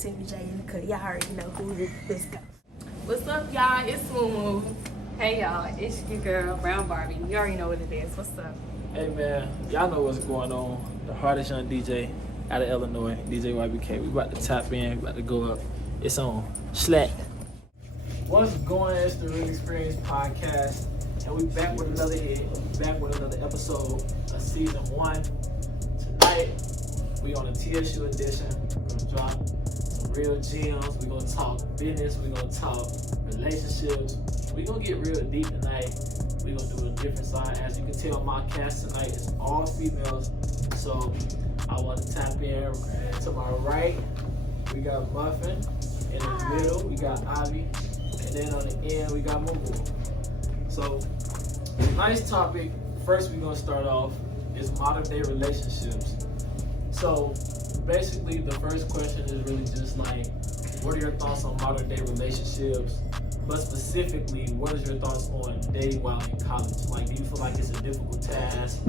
Cindy J in the cut. Y'all already know who it is. Let's go. What's up, y'all? It's Moo. Hey, y'all. It's your girl, Brown Barbie. You already know what it is. What's up? Hey, man. Y'all know what's going on. The hardest young DJ out of Illinois, DJ YBK. We about to tap in. We about to go up. It's on Slack. What's going on? It's the Real Experience Podcast. And we back with another hit. Back with another episode of Season 1. Tonight, we on a TSU edition. We're going to drop some real gems. We're going to talk business. We're going to talk relationships. We're going to get real deep tonight. We're going to do a different side. As you can tell, my cast tonight is all females. So I want to tap in. To my right, we got Muffin. In the middle, we got Ivy. And then on the end, we got Mumu. So, nice topic. First, we're going to start off is modern day relationships. So, basically, the first question is really just like, what are your thoughts on modern day relationships? But specifically, what is your thoughts on dating while in college? Like, do you feel like it's a difficult task?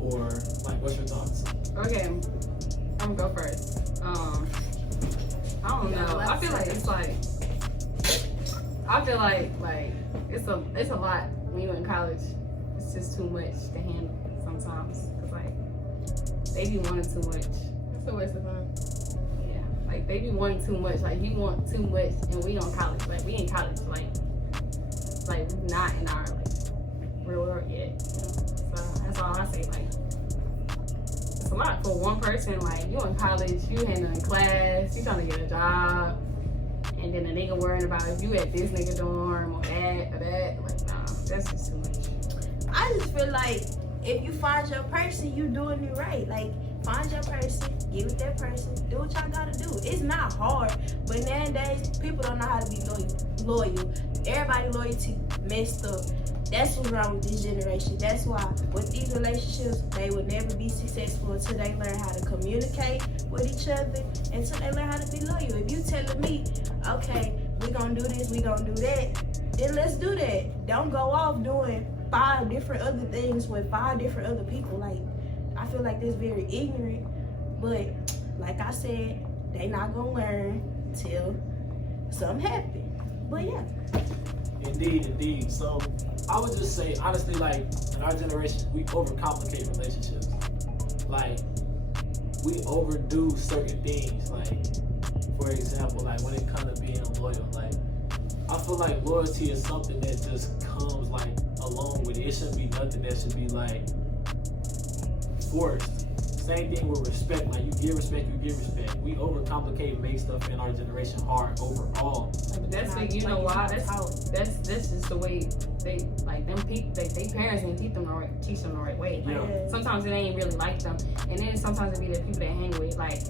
Or, like, what's your thoughts? Okay, I'm gonna go first. I don't know. I feel like it's like, it's a lot when you're in college. It's just too much to handle sometimes. Cause like, they be wanting too much. It's a waste of time. Yeah, like they be wanting too much. Like you want too much, and we on college. Like we in college. Like we not in our real world yet. You know? So that's all I say. Like it's a lot for one person. Like you in college, you handling class, you trying to get a job, and then a nigga worrying about if you at this nigga dorm or that or that. Like nah, that's just too much. I just feel like if you find your person, you doing it right. Like, find your person, get with that person, do what y'all gotta do. It's not hard, but nowadays, people don't know how to be loyal. Everybody loyalty messed up. That's what's wrong with this generation. That's why with these relationships, they will never be successful until they learn how to communicate with each other, until they learn how to be loyal. If you telling me, okay, we gonna do this, we gonna do that, then let's do that. Don't go off doing 5 different other things with 5 different other people. Like, I feel like that's very ignorant, but like I said, they not gonna learn till something happen. But yeah. Indeed. So I would just say, honestly, like in our generation, we overcomplicate relationships. Like we overdo certain things. Like for example, like when it comes to being loyal, like I feel like loyalty is something that just comes like along with it. It shouldn't be nothing that should be like forced. Same thing with respect. Like you give respect, you give respect. We overcomplicate and make stuff in our generation hard overall. But that's like, you know why? That's just the way they like them people. They parents didn't teach them the right way. Like, yeah. Sometimes it ain't really like them, and then sometimes it be the people they hang with. Like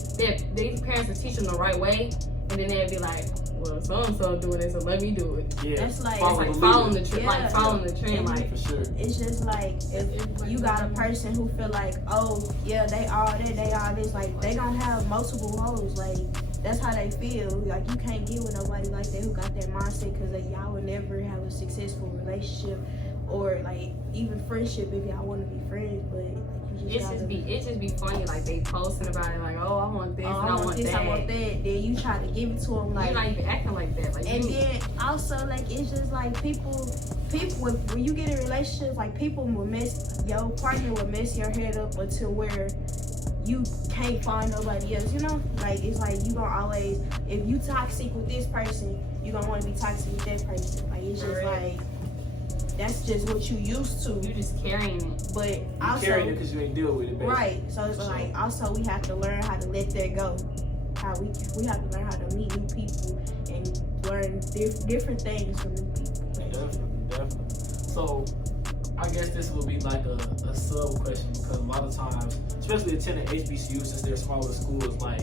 these parents will teach them the right way, and then they'll be like, well, so doing it, so let me do it. Yeah, that's like following the trend. Like following the trend. Like for sure. It's just like if you got a person who feel like, oh yeah, they all that, they all this, like they gonna have multiple hoes. Like that's how they feel. Like you can't get with nobody like that who got that mindset, because like, y'all will never have a successful relationship or like even friendship if y'all want to be friends. But it just be funny. Like they posting about it, like, oh, I want this, and I want this, that. I want that. Then you try to give it to them, like you're not even acting like that. Like, and then also like it's just like people when you get in relationships, like people will your partner will mess your head up until where you can't find nobody else. You know, like it's like you gonna always, if you toxic with this person, you gonna want to be toxic with that person. Like it's just like. That's just what you used to. You just carrying it. But you also carrying it because you ain't deal with it, basically. Right. So it's like also we have to learn how to let that go. How we have to learn how to meet new people and learn different things from new people. Definitely. So I guess this will be like a sub question, because a lot of times, especially attending HBCU since they're smaller schools, like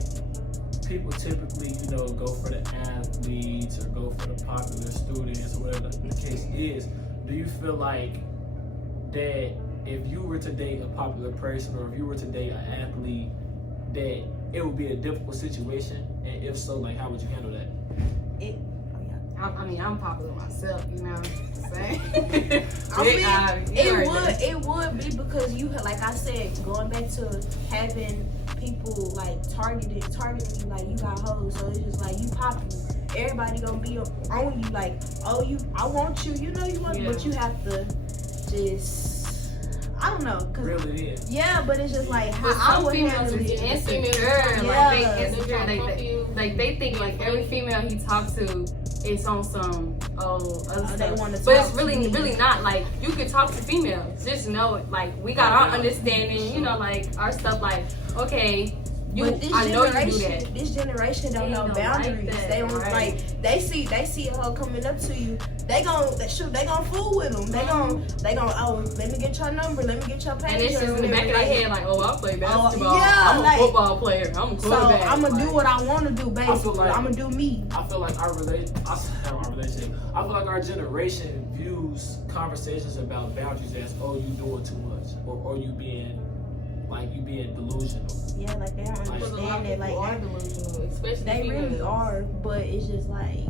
people typically, go for the athletes or go for the popular students or whatever the case is. Do you feel like that if you were to date a popular person or if you were to date an athlete, that it would be a difficult situation? And if so, like, how would you handle that? I'm popular myself, you know what I'm saying? It would be because you, like I said, going back to having people like targeting you like you got hoes. So it's just like you popular. Everybody gonna be on you like, oh, I want you. You know you want, but you have to just, I don't know, cause Really is. yeah, but it's just like But how I some would females handle is it. insecure. Yeah. Like they insecure. Like they think like every female he talks to is on some other They stuff. wanna But talk it's to me. really not. Like you could talk to females. Just know it. Like we got our understanding. You know, like our stuff. Like okay. But this I know you do generation, that. this generation don't They know don't boundaries. like that, They don't right. like. They see a hoe coming up to you. They gon' fool with them. They gon' oh, let me get your number. Let me get your page. And it's just in the back of their head like, oh, I play basketball. yeah, I'm a like- football player. I'm a So quarterback. I'm gonna do what I want to do, I basically. feel like- I'm gonna do me. I feel like our relationship. I feel like our generation views conversations about boundaries as, oh, you doing too much, or you being delusional. Yeah, like they don't Because a lot of understand it. people are Like delusional, especially they really females. are, but it's just like,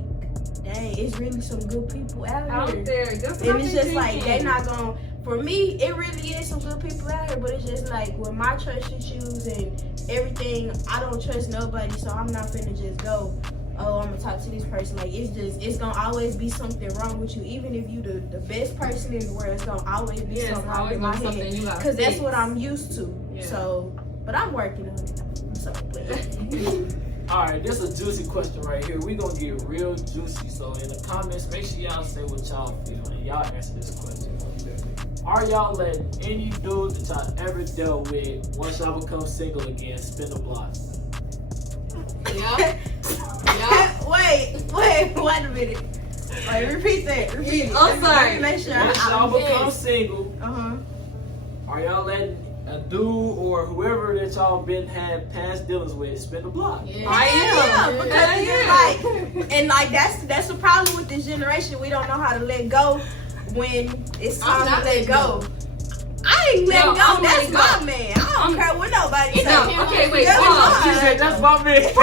dang, it's really some good people out Out here. there. That's what And I it's be just like thinking. they not gonna. For me, it really is some good people out here, but it's just like with my trust issues and everything, I don't trust nobody, so I'm not finna just go, oh, I'm gonna talk to this person. Like it's gonna always be something wrong with you, even if you the best person in the world. It's gonna always be Yeah, something it's wrong always in my gonna be something head, you gotta because that's fix. what I'm used to. Yeah. So, but I'm working on it. So, but All right, this is a juicy question right here. We gonna get real juicy. So in the comments, make sure y'all say what y'all feel and y'all answer this question. Are y'all letting any dude that y'all ever dealt with, once y'all become single again, spin the block? Yeah. Yeah. wait a minute. Wait, repeat that. Repeat it. Oh, Let me sorry. make sure. Once y'all become yes. single, are y'all letting a dude or whoever that y'all had past dealings with spin the block? Yeah. I am, because Yeah. it's like, and like that's the problem with this generation. We don't know how to let go when it's time to let go. I ain't letting No, go. I'm That's letting my go. man. I don't care what nobody says. No, okay, wait, That's pause. She mine. said, that's my man.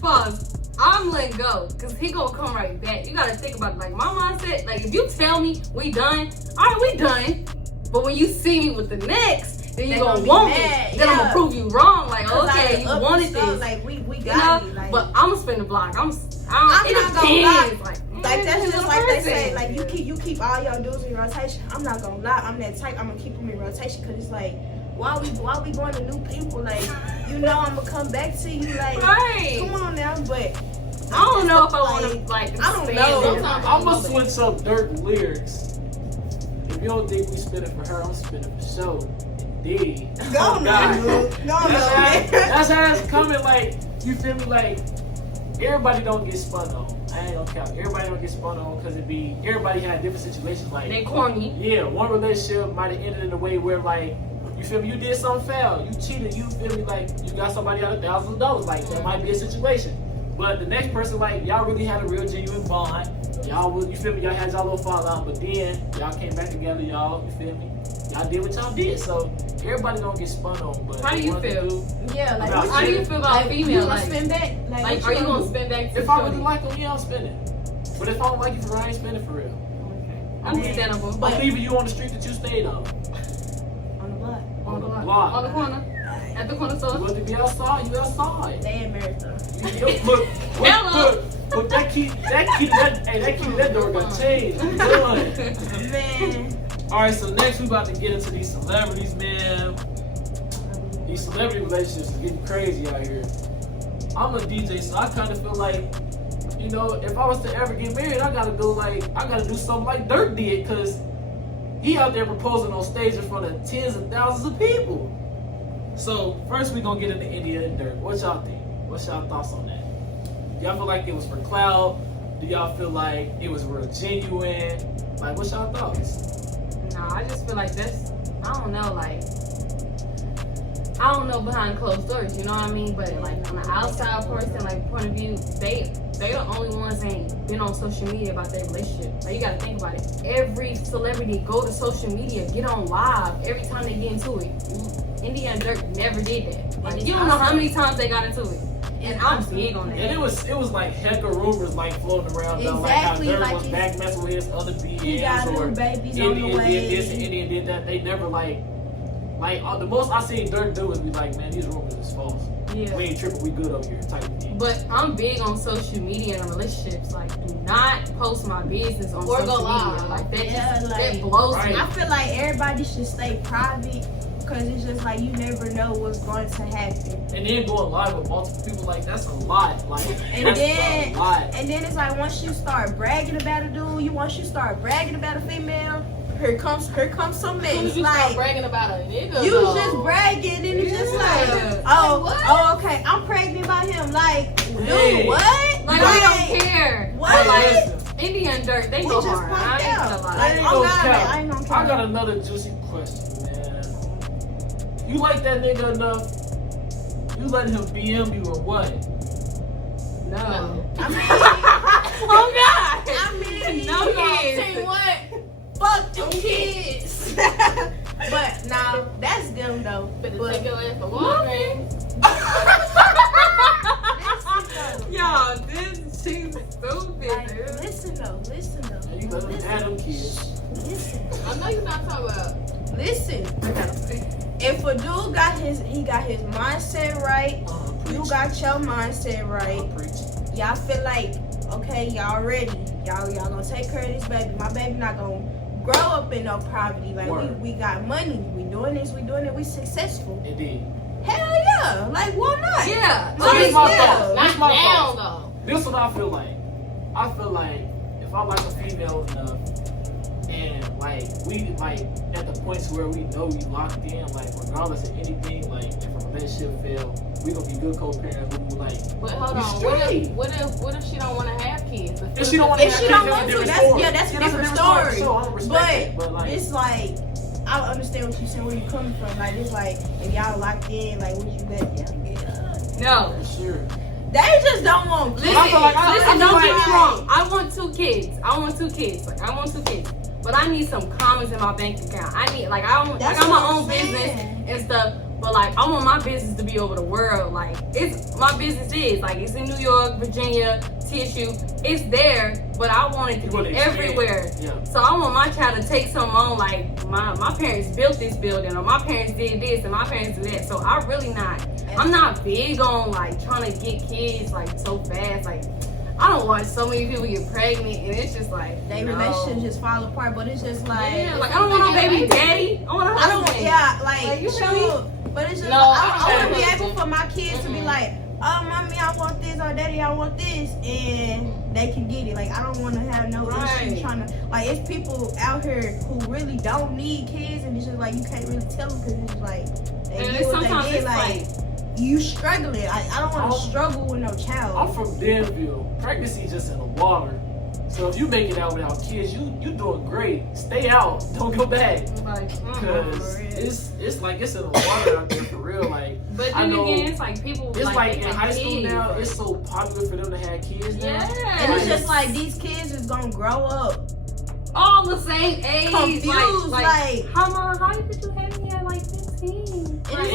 Pause. I'm letting go, cause he gonna come right back. You gotta think about it. Like my mindset. Like if you tell me we done, all right, we done. But when you see me with the next, then you They gonna gonna be want me. mad, Then I'm yeah. gonna prove you wrong. Like 'Cause I okay, you up wanted and stuff, this, Like we you got know. it. Like, But I'm gonna spin the block. I'm it not depends. gonna lie. Like Like that's depends just on like the they say, person. like you keep all your dudes in rotation. I'm not gonna lie, I'm that type. I'm gonna keep them in rotation because it's like, why we going to new people? Like, you know, I'm gonna come back to you. Like, Right. come on now. But I don't know if I want to like. I don't expand know. it. Sometimes I'm gonna switch up Dirt lyrics. If you don't think we spinning for her, I'm spinning for show. D. go now, God. man. That's how it's coming. Like, you feel me? Like, everybody don't get spun on. I ain't gonna count. Everybody don't get spun on because everybody had different situations. Like, They corny. yeah, one relationship might have ended in a way where, like, you feel me? You did something foul. You cheated. You feel me? Like, you got somebody out $1,000. Like, that might be a situation. But the next person, like, y'all really had a real genuine bond. You feel me? Y'all had y'all little fallout, but then y'all came back together. Y'all, you feel me? Y'all did what y'all did. So everybody don't get spun on. But How do you one to feel? do- Yeah, like How How do you feel about like, female? You gonna Like, spin back? like, what are you gonna do? spin back to If I shorty? really like them, yeah, I'm spinning. But if I don't like you for real, I ain't spinning for real. Understandable. I'm leaving you on the street that you stayed on. On the block. On the block. On the corner. At the corner You store. want to be outside, you outside. They in Marathon. Look, that key to that door gonna change. I'm done. Man. Alright, so next we about to get into these celebrities, man. These celebrity relationships are getting crazy out here. I'm a DJ, so I kind of feel like, you know, if I was to ever get married, I gotta do something like Dirk did, cause he out there proposing on stage in front of tens of thousands of people. So first we gonna get into India and Dirk. What y'all think? What's y'all thoughts on that? Y'all feel like it was for clout? Do y'all feel like it was real genuine? Like, what's y'all thoughts? Nah, I just feel like that's, I don't know, like, I don't know behind closed doors, you know what I mean? But like on the outside person, like point of view, they the only ones that ain't been on social media about their relationship. Like you gotta think about it. Every celebrity go to social media, get on live every time they get into it. India and Dirk never did that. Like you don't know how many times they got into it. And I'm big on that. And it was like hecka rumors like floating around about Exactly, like how Dirk like was he's- back messing with his other He got BMs or new babies on the Indian way. did this and Indian did that. They never like Like the most I seen Dirk do is be like, man, these rumors is false. Yeah. We ain't tripping, we good over here type of thing. But I'm big on social media and relationships. Like, do not post my business on Or go social media. live. Like that, Yeah, just, like- that blows Right. me. I feel like everybody should stay private because it's just like you never know what's going to happen. And then going live with multiple people, like that's a lot. Like And that's then- a lot. And then it's like once you start bragging about a dude, once you start bragging about a female, here comes some men. As soon as you Like start bragging about a nigga, you though. just bragging and it's just Yeah. like, What? oh, okay, I'm pregnant by him. Like, dude, Hey. what? Like, I don't care. What? Hey, Like, listen, Indian Dirt, they We go just hard. punked I ain't out. gonna lie. I Like, ain't oh gonna God, cap. I ain't gonna I care. got another juicy question, man. You like that nigga enough? You let him BM you or what? No. I mean, Oh God. I mean, No kids. Tell you what, fuck them kids. But nah, that's them though. better But take your ass to Walgreens. Y'all, this she's stupid, like, dude. listen though. Man, you let him have them kids. Listen. I know you're not talking about. Listen. If a dude got his mindset right, you got your mindset right. Preach. Y'all feel like, okay, y'all ready. Y'all gonna take care of this baby. My baby not gonna grow up in no poverty. Like Word. we got money. We doing this, we successful. Indeed. Hell yeah. Like why not? Yeah. So here's my Yeah. thought. Not Here's my now, thought. though. This is what I feel like. I feel like if I like a female enough, and like we like at the points where we know we locked in, like regardless of anything, like if a relationship fail, we gonna be good co-parents. We like. But hold We on, straight. what if she don't want to have kids? If she don't want to If have she kids, don't that's want a to, different that's story. that's a Yeah, different story. So I respect it, but like, It's like I understand what you saying, where you coming from. Like it's like if y'all locked in, like would you let y'all get up? No. for sure. They just don't want Listen, I feel like listen, don't get me like- wrong. I want 2 kids. I want 2 kids. Like I want 2 kids. But I need some commas in my bank account. I need I got That's my what I'm own business saying. and stuff. But like I want my business to be over the world. Like it's my business is like it's in New York, Virginia, tissue. It's there, but I want it You to wanna be expand. everywhere. Yeah. So I want my child to take something on like my parents built this building or my parents did this and my parents do that. So I'm not big on like trying to get kids like so fast. Like I don't watch so many people get pregnant and it's just like They no. relationships just fall apart, but it's just like Yeah, like I don't want no baby daddy. I want a I don't husband. like you feel sure, but it's just No, I I want to be understand. able for my kids to be like, oh mommy, I want this, or daddy, I want this, and they can get it. Like I don't want to have no Right. issues trying to like. It's people out here who really don't need kids, and it's just like you can't really tell them because it's like they And get what sometimes they get. it's Like you struggling. I don't want to struggle with no I'm child. from Danville. Pregnancy is just in the water. So if you make it out without kids, you doing great. Stay out. Don't go back. Like, Cause it's like it's in the water out there for real. Like but I then know again, it's like people it's like they in have high school kids, now, like- it's so popular for them to have kids now. yeah. And it's just like these kids is gonna grow up all the same age. confused. Like how did you have me at like 15? And And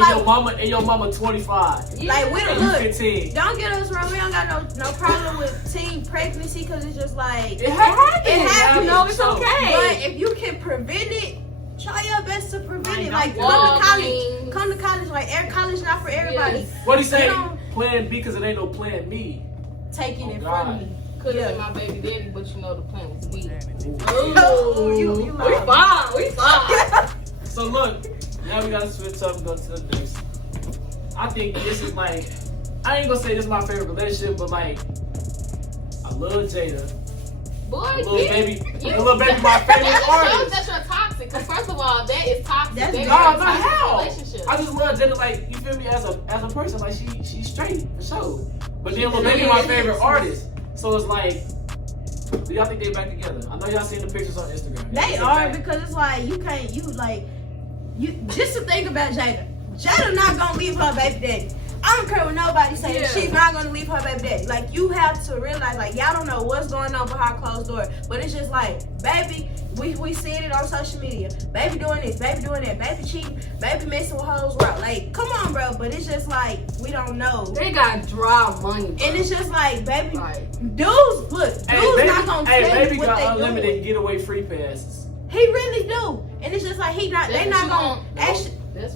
it's your mama 25. Yeah. like we And don't you look. 15. Don't get us wrong. We don't got no problem with teen pregnancy because it's just like. It happens. It happens. No, it's So, okay. But if you can prevent it, try your best to prevent it. Like Walgreens. come to college. Like air college not for everybody. Yes. What he say? You know- Plan B because it ain't no plan me. Taking Oh, it God. from me. Could have Yeah. been my baby daddy, but you know the plan was weak. Oh, you We lying. fine. We fine. So look, now we gotta switch up and go to the next. I think this is like, I ain't gonna say this is my favorite relationship, but like, I love Jada. Boy, Little you, baby, you- Little baby, my favorite that shows artist. that you're toxic. Because first of all, that is toxic. That's That is No, a No, not toxic how. relationship. I just love Jada, like you feel me, as a person, like she's straight for sure. But then Lil Baby my favorite artist, so it's like, do y'all think they back together? I know y'all seen the pictures on Instagram. They are because it's like you can't. You like you just to think about Jada. Jada not gonna leave her baby daddy. I don't care what nobody say. Yeah. She's not gonna leave her baby daddy. Like you have to realize, like y'all don't know what's going on behind closed doors, but it's just like, baby, we seeing it on social media. Baby doing this, baby doing that, baby cheating, baby messing with hoes. Bro, like come on, bro. But it's just like we don't know, They got dry money. Bro. and it's just like, baby, Like, dudes, look, dudes Hey, baby, not gonna hey, tell baby you what got they unlimited doing. getaway free passes. He really do, and it's just like they not gonna actually. That's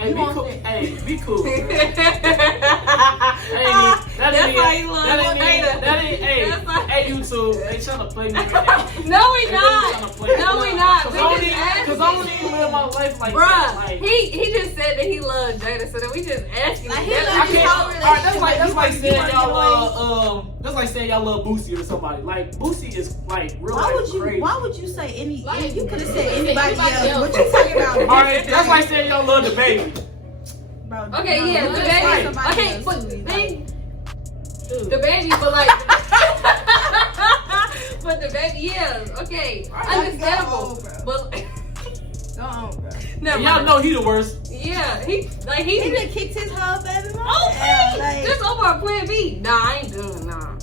Hey, You be want cool. that? Hey, be cool. Girl. That's why you love That Lil ain't. Hater. That ain't. Hey, That's why- hey, YouTube. They trying to play me right now. No, we They really not. tryna play me. No, we not. Cause We I don't just even, asking. cause I don't even live my life like that. Bruh, Like, he just said that he loves Jada, so then we just asking. Like, him. he That's- loves I his can't. whole Alright, that's relationship, like you saying wanna y'all love that's like saying y'all love Boosie or somebody. Like Boosie is like real Why life would you? crazy. Why would you say any? Like, you could have said anybody anybody else. else. What you talking about? Alright, that's like saying y'all love the baby. Bro, Okay, no, yeah, you the just baby. like somebody Okay, else but too, the like, thing, the baby, but like, but the baby, yeah, okay, Alright, understandable, go on, but Go on, bro. never And y'all mind. know he the worst. Yeah, he He done kicked his whole baby mama. okay, Like, just over a plan B. Nah, I ain't doing nah.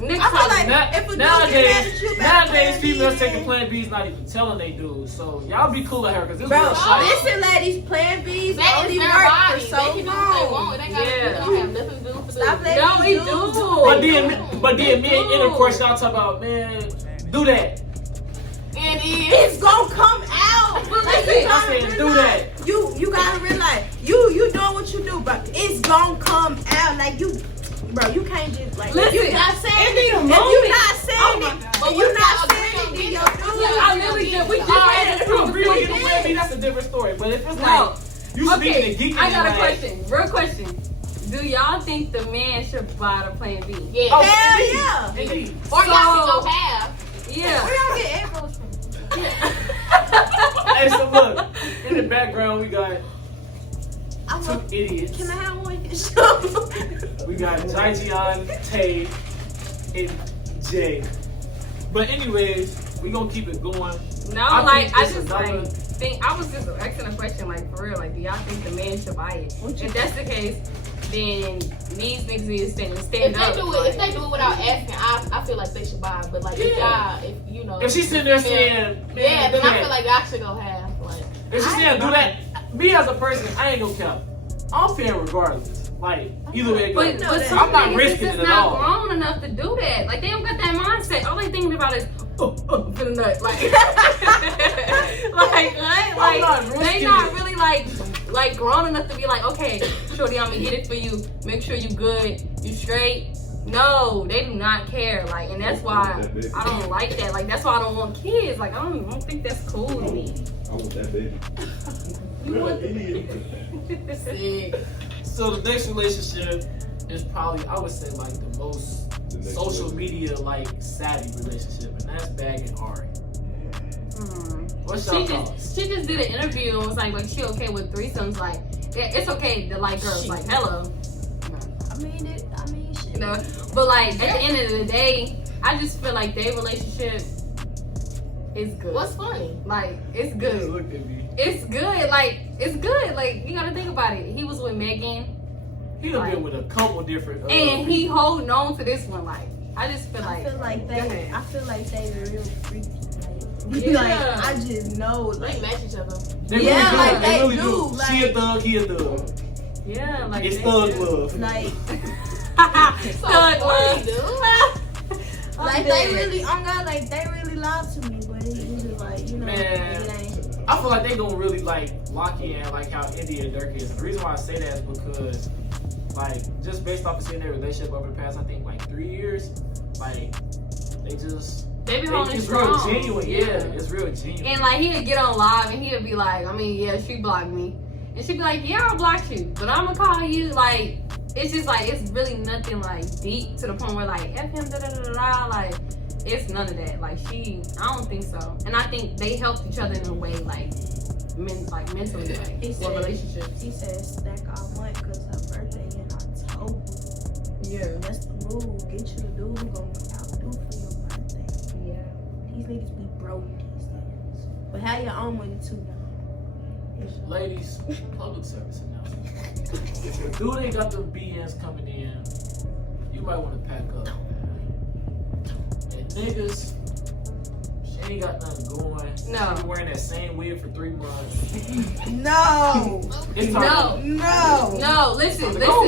Next I feel time, like if a dude get mad at you, Nowadays, Plan females B, taking then- Plan B's not even telling they dudes. So y'all be cool with her because this Bro, real shit. listen, ladies, Plan B's That only is their work for body. so They can do what they want. long. It ain't got Yeah. it don't have nothing to do with Stop it. letting No, these he dudes do. do But it. then me and Dude. intercourse, y'all talk about, man, do that. And It's gonna come out. But Like, listen, you I gotta said, do realize- that. You gotta realize you doing what you do, but it's gonna come out. Like you, bro, you can't just like Listen, if you not saying it it. need a If you moment. not saying it, But if what you if not y'all saying it, agree then on your getting dude. it? I literally just, we just Alright, had If you agree with we getting did. Plan B, that's a different story. But if it's No. like, you speaking Okay, and geeking I got a like, question. Real question. Do y'all think the man should buy the Plan B? Yeah. Oh, Hell indeed. yeah. Indeed. Or y'all can So- go half. Yeah. Where y'all get arrows from? Hey, so look, in the background, we got I two want, idiots. can I have one? We got Jijian, Tay, and Jay. But anyways, we gonna keep it going. No, I like think I it's just another- like think I was just asking a question like for real, like do y'all think the man should buy it? What you If that's the case, then these niggas need to stand If up. they do it, if they do it without asking, I feel like they should buy it. But like if Yeah. y'all, if you know, If she's sitting there saying, man, yeah, do then I that. feel like I should go half. Like If she's saying do that, me as a person, I ain't gonna count. I'm paying regardless. Like, either way it But, goes. but that. some I'm not niggas risking is it just at not all. grown enough to do that. Like they don't got that mindset. All they thinking about is for the nut. Like, like, right? I'm not Like they risking not it. really like grown enough to be like, okay, shorty, I'm gonna hit it for you. Make sure you good, you straight. No, they do not care. Like, and that's why I don't like that. Like, that's why I don't want kids. Like, I don't think that's cool to me. I want that baby. You want sick. So the next relationship is probably, I would say, like the most The next social relationship. media like savvy relationship, and that's Bag and Ari. What's She your just thoughts? she just did an interview and was like she okay with threesomes. Like, yeah, it's okay to like girls. Like, hello. I mean, shit. You know, but like at the end of the day, I just feel like their relationship is good. What's funny? Like it's Just good. looked at me. It's good. Like it's good. Like you gotta think about it. He was with Megan, He done been with a couple different. and he holding on to this one. Like I just feel I like. feel like Go they. ahead. I feel like they real freaky. Yeah. Like I just know. They Like match each other. They Yeah, really do. like They they really do, do. She a like- thug, he a thug. Yeah, like It's they thug do. love. like So Thug funny, love. dude. like dead. they really on God. Like they really lied to me, but it's just like you know. Man. It ain't. I feel like they gonna really like lock in like how India and Dirk is. And the reason why I say that is because like just based off of seeing their relationship over the past I think like 3 years, like they just They be holding it's strong. real genuine. Yeah, it's real genuine. And like he'd get on live and he'd be like, I mean, yeah, she blocked me. And she'd be like, yeah, I blocked you. But I'm gonna call you like it's just like it's really nothing like deep to the point where like F him da da da da, like it's none of that. Like I don't think so. And I think they helped each other in a way like mentally, like He for said- relationships. She said stack all month because her birthday in October. Yeah. That's the move. Get you a dude who gonna outdo for your birthday. Yeah. These niggas be broke these days. But have your own money too, though. Ladies, public service announcement. If your dude ain't got the BNs coming in, you might want to pack up. And niggas, she ain't got nothing going. No. She been wearing that same wig for 3 months. No. It's No. time. No. No, listen. Go.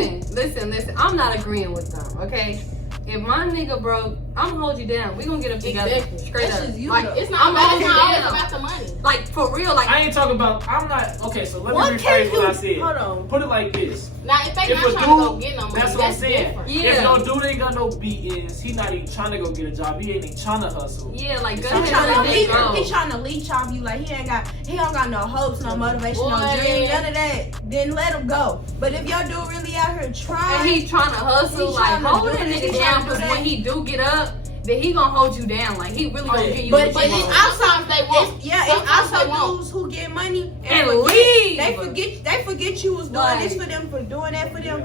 I'm not agreeing with them, okay? If my nigga broke I'm gonna hold you down. We gonna get up together. Exactly. Straight That's up. just you, Like, though. It's I'm not gonna hold always you down. about the money. Like, for real, like, I ain't talking about. I'm not. Okay, so let me What can rephrase what I you? said. Hold on. Put it like this. Now, if they If not a trying to go dude, get no money, that's what I'm saying. different. Yeah. If no dude ain't got no BS, he not even trying to go get a job. He ain't even trying to hustle. yeah, like, go He He ahead trying to and let it go. leech. He trying to leech off you. Like he don't got no hopes, no motivation, no Boy. dreams, none of that. Then let him go. But if your dude really out here And trying, he trying to hustle, He like, tryna hold do that this, he nigga tryna down, do because that. when he do get up, then he gonna hold you down. Like, he really gonna yeah. give you But what you it's want. Sometimes they won't. it's Sometimes they also won't. dudes who get money And forget- leave. They forget you was doing this for them, for doing that for them.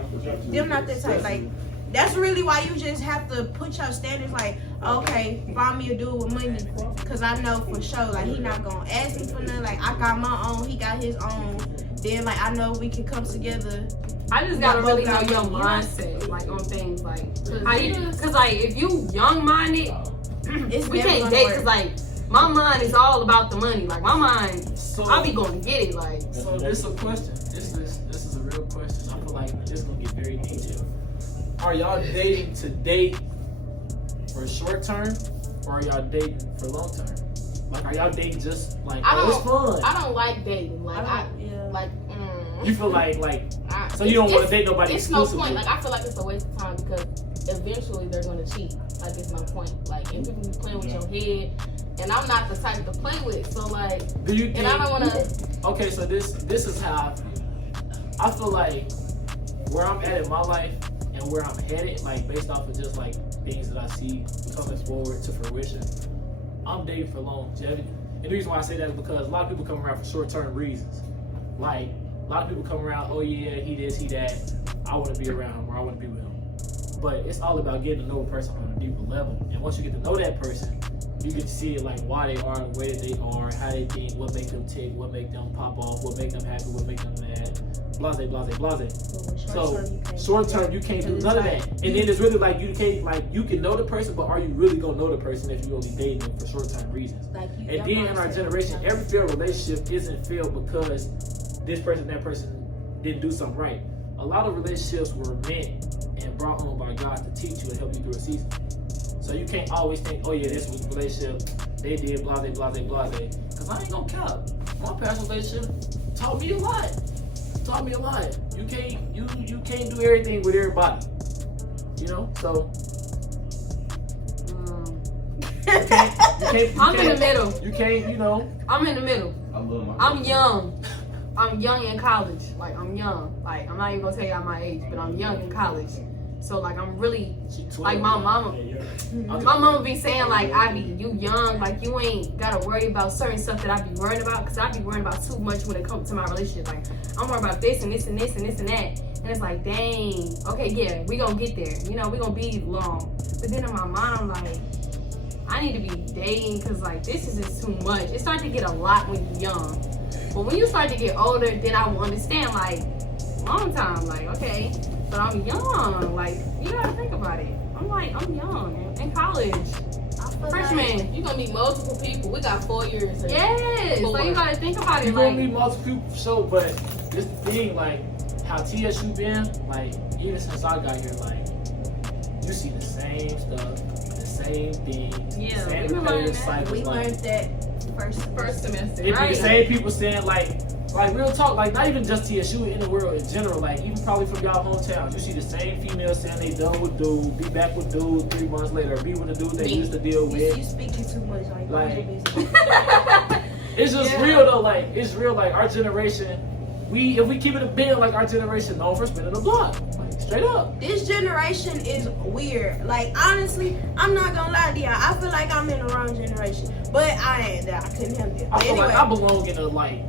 Them not that type. Like that's really why you just have to put your standards. Like okay, find me a dude with money, cause I know for sure like he not gonna ask me for nothing. Like I got my own, he got his own. Then like I know we can come together. I just gotta Both really know got your money. mindset, like, on things, like, cause like, if you young-minded, It's we never can't gonna date, work. cause like, my mind is all about the money. Like, my mind, So I'll be gonna get it, like. So this is a question. This is a real question. I feel like this is gonna get very detailed. Are y'all dating to date for short term, or are y'all dating for long term? Like, are y'all dating just like it's fun? I don't like dating. Like You feel like so you don't want to date nobody It's no exclusively. point. Like I feel like it's a waste of time because eventually they're gonna cheat. Like it's no point. Like and people be playing with your head, and I'm not the type to play with. So like, Do you think? and I don't wanna. Okay, so this is how I feel like where I'm at in my life and where I'm headed, like based off of just like things that I see coming forward to fruition. I'm dating for longevity. And the reason why I say that is because a lot of people come around for short-term reasons. Like a lot of people come around, oh yeah, he this, he that. I want to be around him or I want to be with him. But it's all about getting to know a person on a deeper level. And once you get to know that person, you get to see it like why they are the way that they are, how they think, what make them tick, what make them pop off, what make them happy, what make them mad. Blase, blase, blase. So short term you can't do none of that. And then it's really like you can know the person, but are you really gonna know the person if you only dating them for short term reasons? And then in our generation, every failed relationship isn't failed because this person, that person didn't do something right. A lot of relationships were meant and brought on by God to teach you and help you through a season. So you can't always think, oh yeah, this was a relationship, they did blase, blase, blase. Cause I ain't gonna cap. My past relationship taught me a lot. Taught me a lot. You can't do everything with everybody. You know? So you can't I'm in the middle. You can't, you know. I'm in the middle. I'm young. I'm young in college. Like, I'm young. Like, I'm not even gonna tell y'all my age, but I'm young in college. So, like, I'm really, like, my mama be saying, like, Ivy, you young, like, you ain't gotta worry about certain stuff that I be worrying about, because I be worrying about too much when it comes to my relationship. Like, I'm worried about this and this and this and this and that. And it's like, dang, okay, yeah, we gonna get there. You know, we gonna be long. But then in my mind, I'm like, I need to be dating, because, like, this is just too much. It starts to get a lot when you're young. But when you start to get older, then I will understand, like, long time, like, okay, but I'm young, like, you gotta think about it. I'm young, in college, freshman. Like you gonna meet multiple people. We got 4 years. Yes, so you gotta think about it, You're gonna like, meet multiple people for sure, but this thing, like, how TSU been, like, even since I got here, like, you see the same stuff, the same things, Yeah, the same we been repetitive learning that. cycles. We like, learned that first semester, it be right? the same people saying, like real talk, like, not even just TSU, in the world in general, like, even probably from y'all hometowns, you see the same females saying they done with dude, be back with dude 3 months later, or be with the dude they used to deal with. You speaking too much, like It's just real though, like, it's real, like, our generation, if we keep it a bit, like, our generation known for spinning the block, like, straight up. This generation is weird. Like honestly, I'm not gonna lie to y'all. I feel like I'm in the wrong generation, but I ain't. I couldn't help it. I feel Anyway, like I belong in the, like,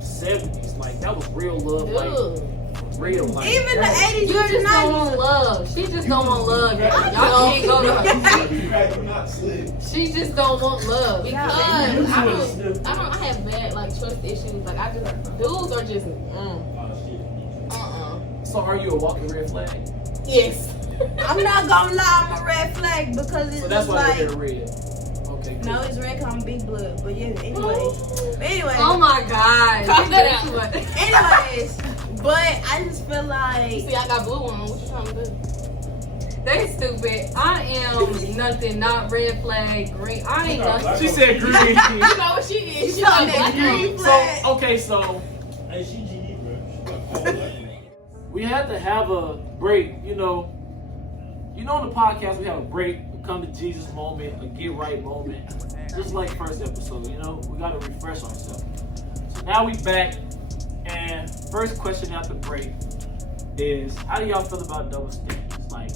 70s, like, that was real love, like, real, like, even the 80s, You just don't 90s. want love. She just don't want love. Y'all can't go to her. She just don't want love. Because I have bad like trust issues. Like I just dudes are just So are you a walking red flag? yes. I'm not gonna lie, I'm a red flag because it's So that's just why like you're red. Okay, cool. no, it's red 'cause I'm big blood. But yeah, anyway, Oh my God. Calm that Too much. anyways, but I just feel like See, I got blue on. What you trying to do? They stupid. I am nothing, not red flag, green. I ain't nothing. She said green. You know what she is. She talking talking that green So okay, so Hey, she GD, bro. we had to have a break. You know, on the podcast we have a break, a come to Jesus moment, a get right moment, just like first episode. You know, we gotta refresh ourselves. So now we back, and first question after break is, how do y'all feel about double standards? Like,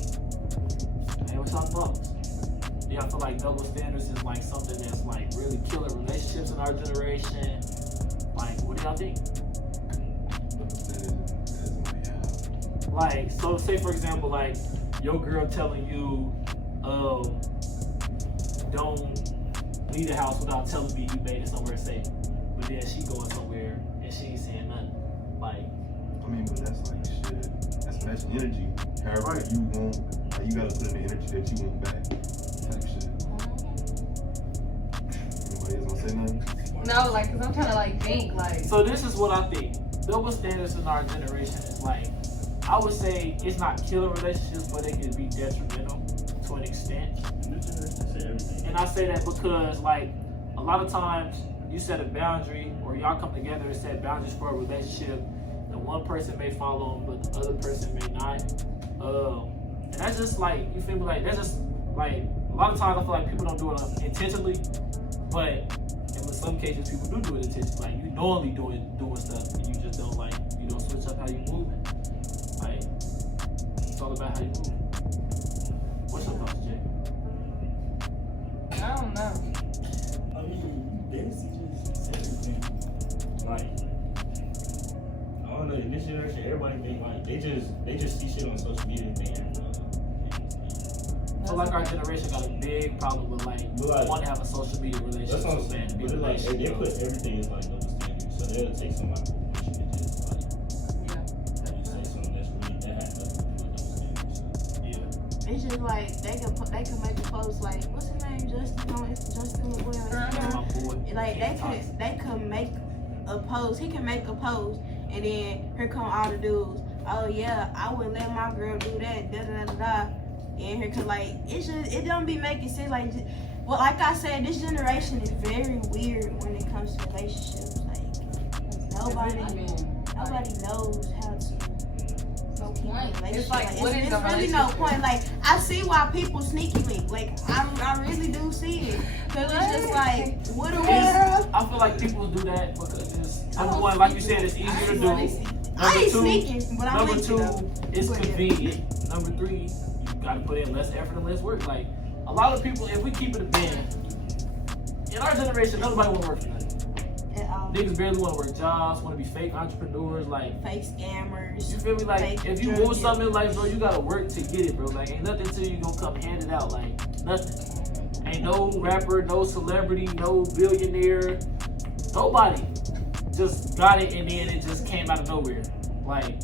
man, what's y'all thoughts? Do y'all feel like double standards is like something that's like really killing relationships in our generation? Like, what do y'all think? Like, so say for example, like your girl telling you, don't leave the house without telling me you made it somewhere safe, but then she going somewhere and she ain't saying nothing. Like, I mean, but that's like shit. That's matching energy. However you want, like, you gotta put in the energy that you want back. Type shit. Anybody else gonna say nothing? No, like, cause I'm trying to like think, like. so this is what I think. Double standards in our generation is like, I would say it's not killing relationships, but it can be detrimental to an extent. And I say that because, like, a lot of times you set a boundary, or y'all come together and set boundaries for a relationship, and one person may follow them, but the other person may not. And that's just like, you feel me? Like, that's just like, a lot of times I feel like people don't do it intentionally, but in some cases people do it intentionally. Like, you knowingly doing stuff, and you just don't, like, you don't switch up how you move. Like, it's all about how you move. What's your thoughts, Jay? I don't know. I mean, basically just everything. Like, I don't know, in this generation, everybody think like they just see shit on social media and think I feel like our generation got a big problem with like want to have a social media relationship. that's what I'm saying. Be But like they relationship. put everything as like double standards, so they'll take somebody and just like say something that's really that has nothing to do with double standards. Yeah. It's just like they can make a post like, what's his name, Justin LeBoy on Instagram. My boy. Like they could make a post. He can make a post, and then here come all the dudes. Oh yeah, I would let my girl do that. Da da da da. And here come like it don't be making sense. Like, well, like I said, this generation is very weird when it comes to relationships. Like nobody knows how to. Keep a relationship. It's like, what is it's the really no point. Like, I see why people sneaky link. Like, I really do see it. Cause it's just like, what do we? I feel like people do that because it's, number one, like you said, it's easier to do. I ain't sneaking, but I'm Number linking two, though. it's But yeah. convenient. Number three, you gotta put in less effort and less work. Like, a lot of people, if we keep it a band, in our generation, nobody wanna work for nothing. Niggas barely want to work jobs, want to be fake entrepreneurs, like Fake scammers. you feel me? Like Fake if you drug want something in life, bro, you gotta work to get it, bro. Like ain't nothing till you gonna come hand it out, like nothing. Ain't no rapper, no celebrity, no billionaire, nobody just got it and then it just came out of nowhere. Like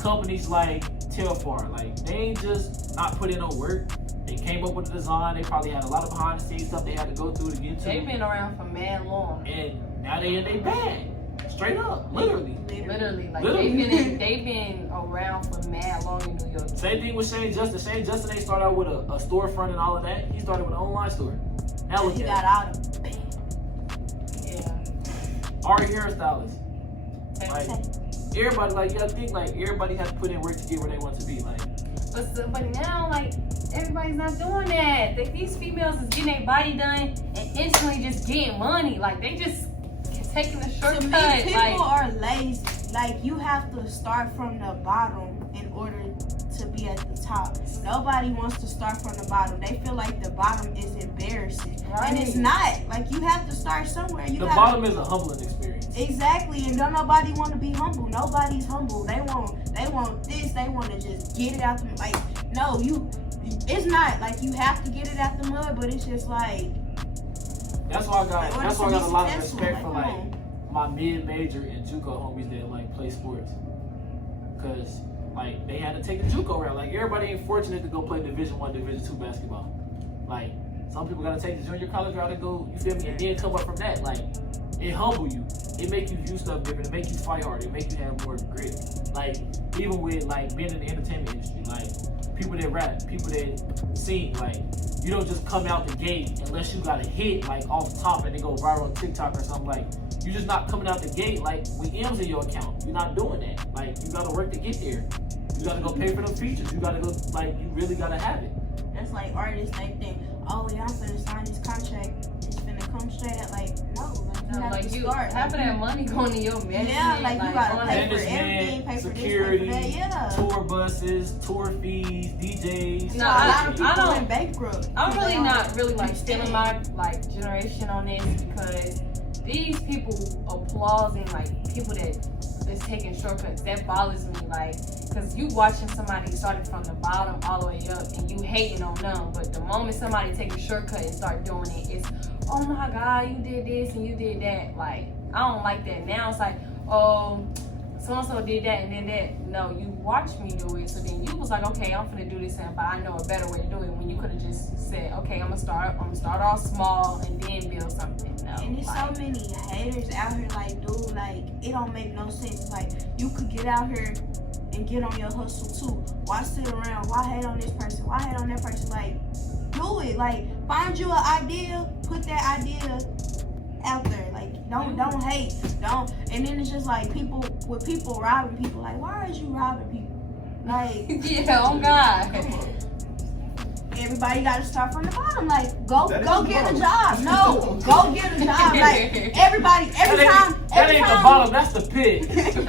companies like Telfar, like they ain't just not put in no work. They came up with the design. They probably had a lot of behind the scenes stuff they had to go through to get to. They've been around for mad long. And now they in their bag. Straight up. Literally. Literally, like Literally. they've been around for mad long in New York. Same thing with Shane Justin. Shane Justin ain't started out with a storefront and all of that. He started with an online store. Now look He at got it. out of Yeah. Ari hairstylist. Like everybody, like you gotta think like everybody has to put in work to get where they want to be. Like But now, like, everybody's not doing that. Like, these females is getting their body done and instantly just getting money. Like, they just taking the To shortcut. me, people Like, are lazy. Like, you have to start from the bottom in order to be at the top. Nobody wants to start from the bottom. They feel like the bottom is embarrassing. And it's not. Like, you have to start somewhere. the bottom is a humbling experience. Exactly, and don't nobody want to be humble. Nobody's humble. They want this. They want to just get it out the like. No, it's not like you have to get it out the mud, but it's just like. That's why I got. Like, That's why I got a lot of successful, respect for like, like come my mid-major and JUCO homies that like play sports, cause like they had to take the JUCO route. Like everybody ain't fortunate to go play Division I, Division II basketball. Like some people gotta take the junior college route and go. You feel me? And then come up from that. Like it humble you. It make you view stuff different. It make you fight harder. It make you have more grit. Like even with like being in the entertainment industry, like people that rap, people that sing. Like, you don't just come out the gate unless you got a hit like off top and they go viral on TikTok or something. Like, you just not coming out the gate like with M's in your account. You're not doing that. Like, you gotta work to get there. You gotta go pay for them features. You gotta go, like, you really gotta have it. That's like artists, they think, oh, y'all finna sign this contract, it's finna come straight out. Like, no, like, you have Like to you, start. half of that money going to your management. Yeah, like you gotta on pay that. for everything, Management, pay for security, this, pay for that, yeah. tour buses, tour fees, DJs. So No, a lot of people I don't- went bankrupt. I'm really not really like understand. stealing my like generation on this because these people applauding like people that is taking shortcuts. That bothers me, like, because you watching somebody started from the bottom all the way up and you hating on them, but the moment somebody take a shortcut and start doing it, it's, oh my God, you did this and you did that. Like, I don't like that. Now it's like, oh, so-and-so did that and did that. No, you watched me do it, so then you was like, okay, I'm finna do this, but I know a better way to do it, when you could have just said, okay, I'm gonna start off small and then build something. No, And there's like, so many haters out here, like, dude, like, it don't make no sense. Like, you could get out here and get on your hustle too. Why sit around? Why hate on this person? Why hate on that person? Like, do it. Like, find you an idea, put that idea out there. Like, don't hate. Don't. And then it's just like people robbing people. Like, why is you robbing people? Like, yeah, oh God. everybody got to start from the bottom. Like, go That get is a the job. No, go get a job. Like, everybody, every That time, ain't the bottom, that's the pit. every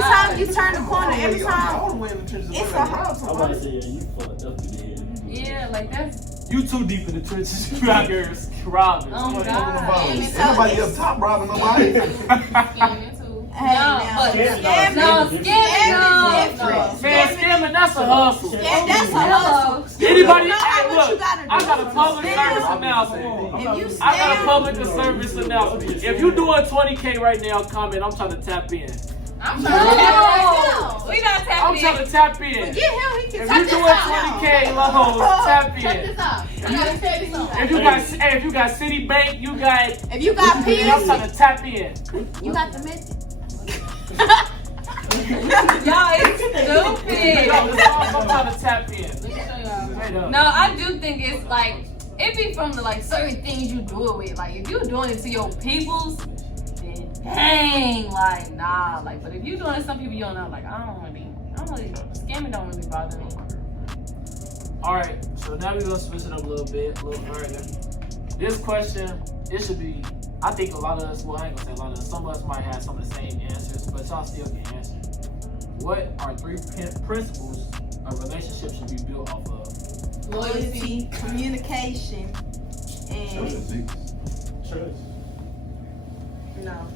time you turn the corner, every All time, the way in the trenches. it's a house. I'm about to say, yeah, you fucked up today. Yeah, like that's, You too deep in the trenches. You out here robbing. oh Ain't God. nobody up top robbing nobody. Scamming too. Hey, No, now, but scamming- no, scamming, no. Man, scamming, that's a hustle. Scam- that's a hustle. Anybody, You know hey, what look, you gotta do. I got a public Scam. service announcement. If you I got a scam, public service announcement. If you doing 20K right now, comment. I'm trying to tap in. I'm No, trying to tap in. We not I'm tapping trying in. to tap in. get him. He can If take you this doing out. 20K low, tap in. Check this out. I gotta tell you something. If you got Citibank, you got. If you got I'm pills, trying to tap in. you got the method. Y'all is stupid. Yo, I'm trying to tap in. Straight up. No, I do think it's like, it be from the like certain things you do it with. Like if you're doing it to your peoples, then dang, like nah. Like, but if you doing it to some people you don't know, like I don't really, scamming don't really bother me. All right, so now we're gonna switch it up a little bit, a little further. This question, it should be, I think a lot of us, well, I ain't gonna say a lot of us, some of us might have some of the same answers, but y'all still can answer. What are 3 principles a relationship should be built off of? Loyalty, communication, and Trust. no.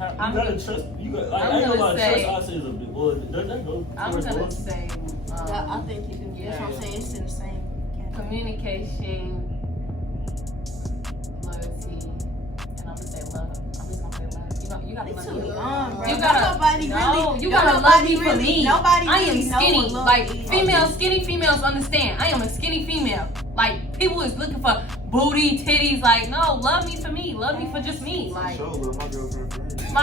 You gotta trust. You got. Like, I ain't gonna lie. Trust. I say is a big word. Does that go? I'm towards gonna loyalty? say I think you can. That's what I'm saying. It's in the same. communication, loyalty, and I'm gonna say love. I'm just gonna say love. You gotta It's love too me. young, bro. You gotta, nobody no, really. you don't gotta love nobody me for really, me. Nobody I am really know skinny. what love Like is. skinny females understand. I am a skinny female. Like people is looking for booty, titties. Like no, love me for me. Love me for just me. Like Show love my girlfriend for her. you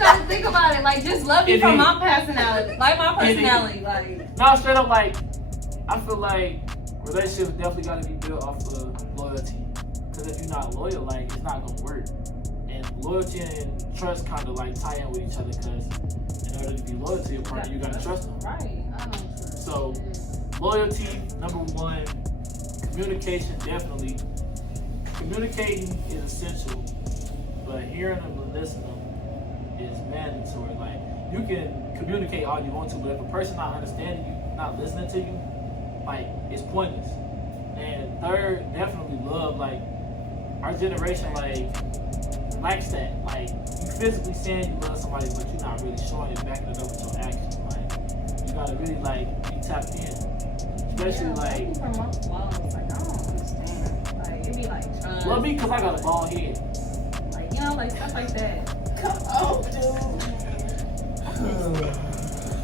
gotta think about it. Like just love me It for is. my personality. Like my personality. Like No, straight up, like, I feel like relationships definitely gotta be built off of loyalty. Because if you're not loyal, like, it's not gonna work. And loyalty and trust kind of like tie in with each other because in order to be loyal to your partner, you gotta trust them. right. So, loyalty, number 1. Communication, definitely. Communicating is essential, but hearing them and listening is mandatory. Like, you can communicate all you want to, but if a person not understanding you, not listening to you, like, it's pointless. And 3rd, definitely love. Like, our generation, like, lacks that. Like, you physically saying you love somebody, but you're not really showing it, backing it up with your actions. Like, you gotta really, like, be tapped in. Especially, like, from my flaws, like I don't understand. Like it be like love me because I got a bald head. like like stuff like that. Oh,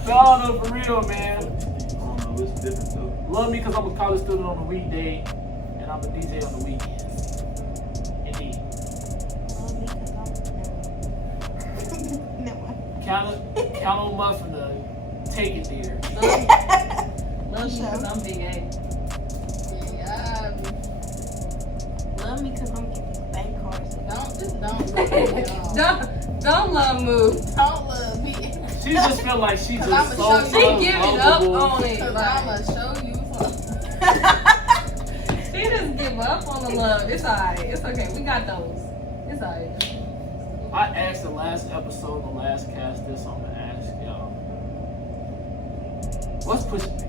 No, no, for real, man. I don't know, it's different though. Love me because I'm a college student on the weekday, and I'm a DJ on the weekends. Indeed. Count on Muffin to take it there. Love Because I'm big A. Yeah, Love me because I'm getting these bank cards. don't love me. Don't love move. Don't love me. She just feel like she just I'ma so show She you. giving up unlovable. on it. Cause Like, I'ma show you something. she just give up on the love. It's alright. It's okay. We got those. It's alright. I asked the last episode, the last cast this, I'm gonna ask y'all. What's pushing me?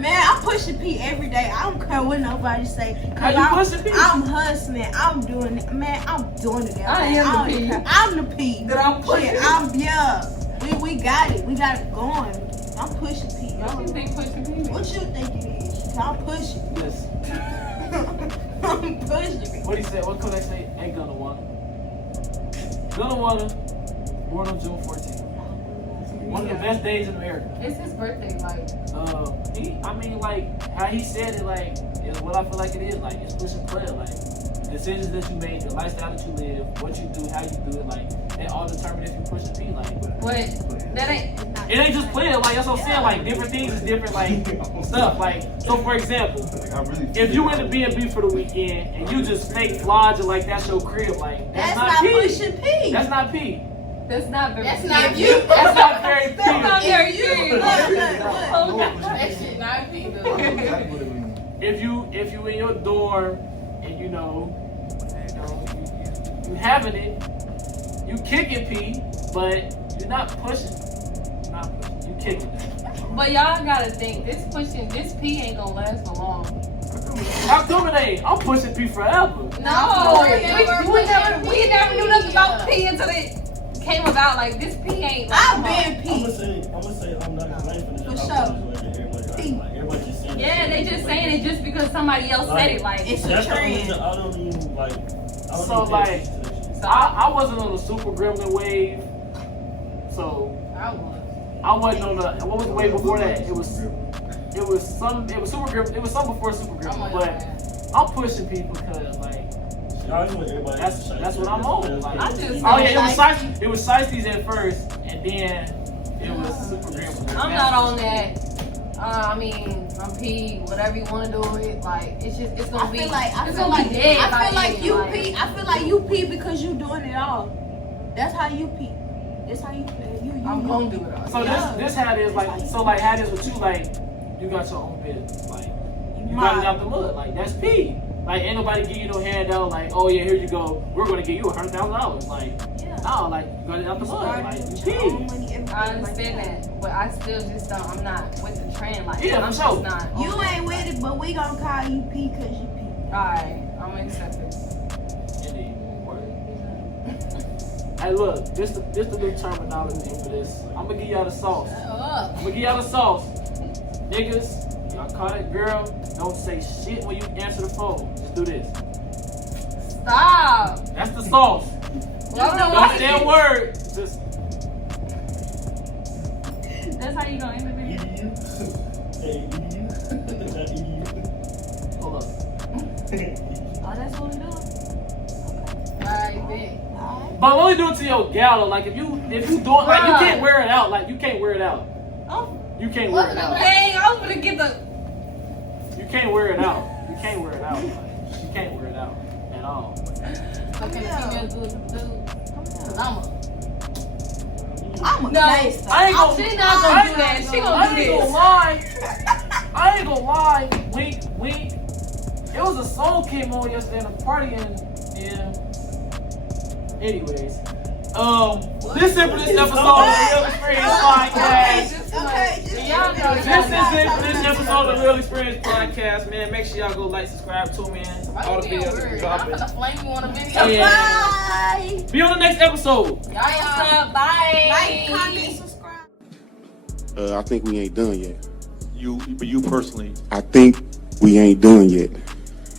Man, I'm pushing P every day. I don't care what nobody say. How you pushing P? I'm hustling. I'm doing it. Man, I'm doing it. I am the don't P. care. I'm the P. That I'm pushing. Yeah. We got it. We got it going. I'm pushing P. What you think pushing me? What you think it is? I'm pushing. Listen, I'm pushing. what he said, what could I say? Ain't gonna wanna. Gonna wanna, born on June 14th. One of the best days in America. It's his birthday. Like, How he said it, like, is what I feel like it is. Like, it's pushing player. Like, decisions that you make, the lifestyle that you live, what you do, how you do it, like, they all determine if you push a P. Like, but that ain't. it ain't just player. Like, that's what I'm saying. Like, different things is different, like, stuff. Like, so for example, Like, I really if you went to B&B for the weekend and you just fake lodge and like that's your crib, like, that's not P. pushing P. That's not P. That's not very. That's not you. you. That's not very P. That's not very You. serious. Look. That shit not me I know though. exactly what it means. If you in your dorm and you having it, you kicking P, but you're not pushing. You're not pushing. You kicking it. But y'all gotta think, this P ain't gonna last for long. How come it ain't? I'm pushing P forever. No, We never knew nothing about P until it came about. Like, this P ain't. Like, I've come on. been I'm P. gonna say I'm not gonna lie for For this. sure. Everybody just saying Yeah, they just saying it just because somebody else said it. Like, It's a That's the only trend. reason I don't even like. I don't So, even like, pay attention to that shit. so I wasn't on the Super Gremlin wave, so I was. I wasn't on the. What was the wave before that? It was Super Gremlin. It was some before Super I'm on Gremlin, your but ass. I'm pushing people because like. I just want everybody to shine. That's what I'm on. Like, I just- oh yeah, it was Shiesties at first, and then it was Super Gremlin. I'm not on that. I'm P, whatever you want to do it. Like, it's gonna be. I it's feel gonna like be dead. by I feel the like end, you P. I feel like you P because you doing it all. That's how you P. That's how you P. I'm gonna do it all. So this how it is like. So like how it is with you, like you got your own business, like you got it out the mud, like that's P. Like ain't nobody give you no handout, like oh yeah here you go, we're gonna give you $100,000. Like no, like you got it out the mud, like you P. I understand that, but I still just don't. I'm not with the trend. Like, Yeah, I'm for just sure. not. on You that. ain't with it, but we gonna call you P because you P. Alright, I'm gonna accept this. Hey look, this the new terminology for this. I'm gonna give y'all the sauce. Up. I'm gonna give y'all the sauce. Niggas, y'all call that girl, don't say shit when you answer the phone. Just do this. Stop. That's the sauce. Well, Don't say a word. Just That's how you gonna end the video. EDU. Hey, EDU. Not EDU. hold up. Oh, that's what we doing. Alright, bet. But only do it to your gal. Though. Like if you do it, like you can't wear it out. Like you can't wear it out. Oh, You can't wear it out. dang, I was gonna get the. You can't wear it out. You can't wear it out. Like, you can't wear it out at all. So can the female do it to the dude? Cause I'm a No, gangster. I ain't gonna. She's not gonna do that. She I gonna do ain't gonna this. lie. I ain't gonna lie. Wink, wink. It was a song came on yesterday in the party and yeah. Anyways, this is for this episode of the Real Experience Podcast. Okay, Y'all know This is it for this episode of the Real Experience Podcast, man. Make sure y'all go like, subscribe to me, man. Why All you the being videos weird? drop I'm it. gonna flame you on a video. Yeah. Bye. Be on the next episode. Y'all. What's up? Bye. Like, comment, subscribe. I think we ain't done yet. You personally, I think we ain't done yet.